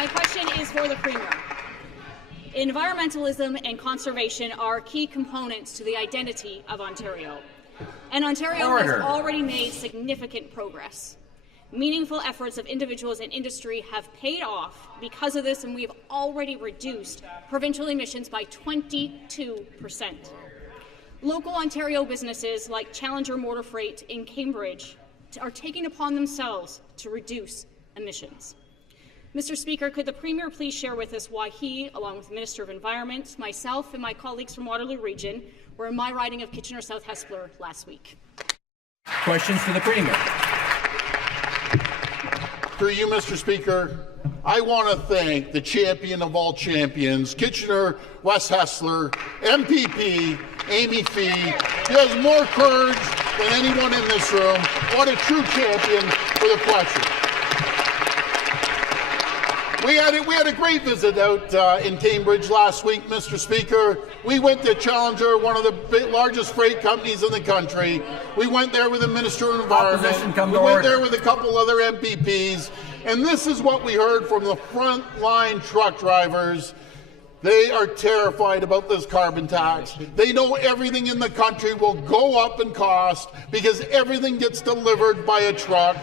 My question is for the Premier. Environmentalism and conservation are key components to the identity of Ontario, and Ontario has already made significant progress. Meaningful efforts of individuals and industry have paid off because of this, and we have already reduced provincial emissions by 22%. Local Ontario businesses like Challenger Motor Freight in Cambridge are taking upon themselves to reduce emissions. Mr. Speaker, could the Premier please share with us why he, along with the Minister of Environment, myself and my colleagues from Waterloo Region, were in my riding of Kitchener South Hespeler last week? Questions to the Premier. Through you, Mr. Speaker, I want to thank the champion of all champions, Kitchener West Hespeler, MPP, Amy Fee. She has more courage than anyone in this room. What a true champion for the question. We had a great visit out in Cambridge last week, Mr. Speaker. We went to Challenger, one of the largest freight companies in the country. We went there with the Minister of Environment. We went there with a couple other MPPs. And this is what we heard from the frontline truck drivers. They are terrified about this carbon tax. They know everything in the country will go up in cost because everything gets delivered by a truck.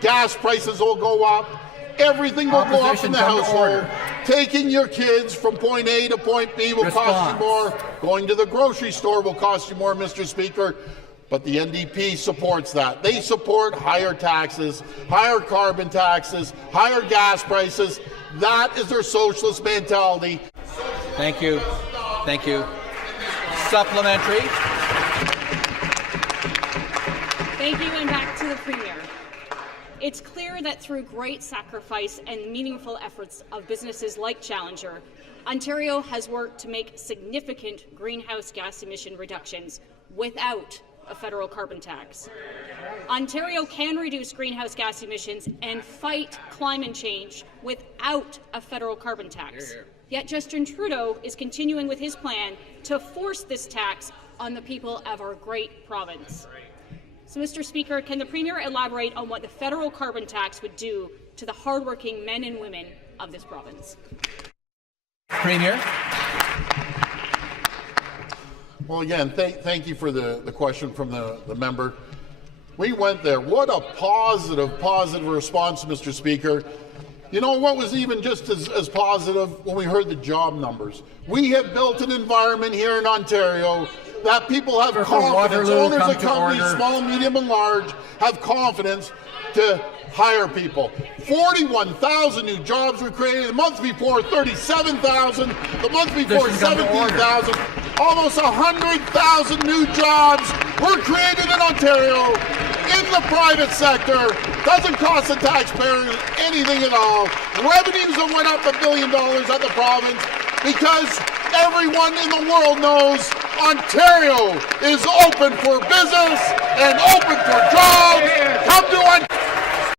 Gas prices will go up. Everything will go up in the household. Taking your kids from point A to point B will cost you more. Going to the grocery store will cost you more, Mr. Speaker. But the NDP supports that. They support higher taxes, higher carbon taxes, higher gas prices. That is their socialist mentality. Thank you. Thank you. Supplementary. Thank you, and back to the Premier. It's clear that through great sacrifice and meaningful efforts of businesses like Challenger, Ontario has worked to make significant greenhouse gas emission reductions without a federal carbon tax. Ontario can reduce greenhouse gas emissions and fight climate change without a federal carbon tax. Yet Justin Trudeau is continuing with his plan to force this tax on the people of our great province. So, Mr. Speaker, can the Premier elaborate on what the federal carbon tax would do to the hardworking men and women of this province? Premier. Well, again, thank you for the question from the member. We went there. What a positive response, Mr. Speaker. You know what was even just as positive when we heard the job numbers? We have built an environment here in Ontario that people have confidence, owners of companies, small, medium, and large, have confidence to hire people. 41,000 new jobs were created. The month before, 37,000. The month before, 17,000. Almost 100,000 new jobs were created in Ontario in the private sector. Doesn't cost the taxpayers anything at all. Revenues have went up $1 billion at the province because everyone in the world knows Ontario is open for business and open for jobs. Come to Ontario.